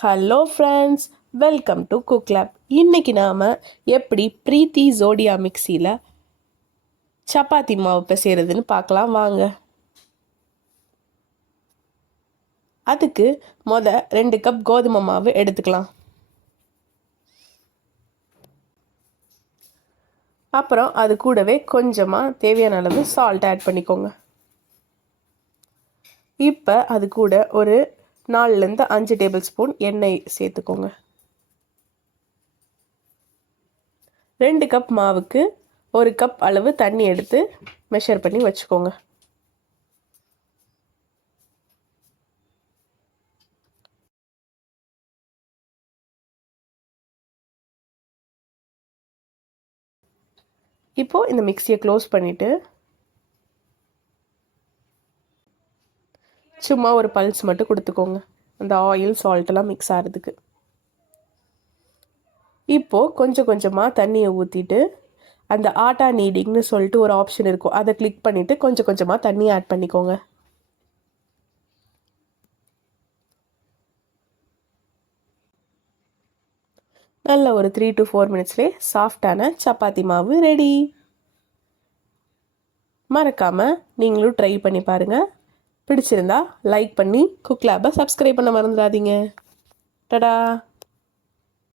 Hello friends, welcome to cook lab. இன்றைக்கி நாம் எப்படி ப்ரீத்தி ஜோடியா மிக்சியில் சப்பாத்தி மாவு பிசைறதுன்னு பார்க்கலாம் வாங்க. அதுக்கு 2 கப் கோதுமை மாவு எடுத்துக்கலாம். அப்புறம் அது கூடவே கொஞ்சமாக தேவையான அளவு சால்ட் ஆட் பண்ணிக்கோங்க. இப்போ அது கூட ஒரு 4லேருந்து 5 டேபிள் ஸ்பூன் எண்ணெய் சேர்த்துக்கோங்க. 2 கப் மாவுக்கு 1 கப் அளவு தண்ணி எடுத்து மெஷர் பண்ணி வச்சுக்கோங்க. இப்போது இந்த மிக்சியை க்ளோஸ் பண்ணிவிட்டு சும்மா ஒரு பல்ஸ் மட்டும் கொடுத்துக்கோங்க, அந்த ஆயில் சால்ட்டெல்லாம் மிக்ஸ் ஆகிறதுக்கு. இப்போது கொஞ்சம் கொஞ்சமாக தண்ணியை ஊற்றிட்டு அந்த ஆட்டா நீடிங்னு சொல்லிட்டு ஒரு ஆப்ஷன் இருக்கும், அதை கிளிக் பண்ணிவிட்டு கொஞ்சம் கொஞ்சமாக தண்ணி ஆட் பண்ணிக்கோங்க. நல்ல ஒரு 3 to 4 மினிட்ஸ்லேயே சாஃப்டான சப்பாத்தி மாவு ரெடி. மறக்காமல் நீங்களும் ட்ரை பண்ணி பாருங்கள். பிடிச்சிருந்தா லைக் பண்ணி குக் லேபை சப்ஸ்கிரைப் பண்ண மறந்துடாதீங்க. டடா.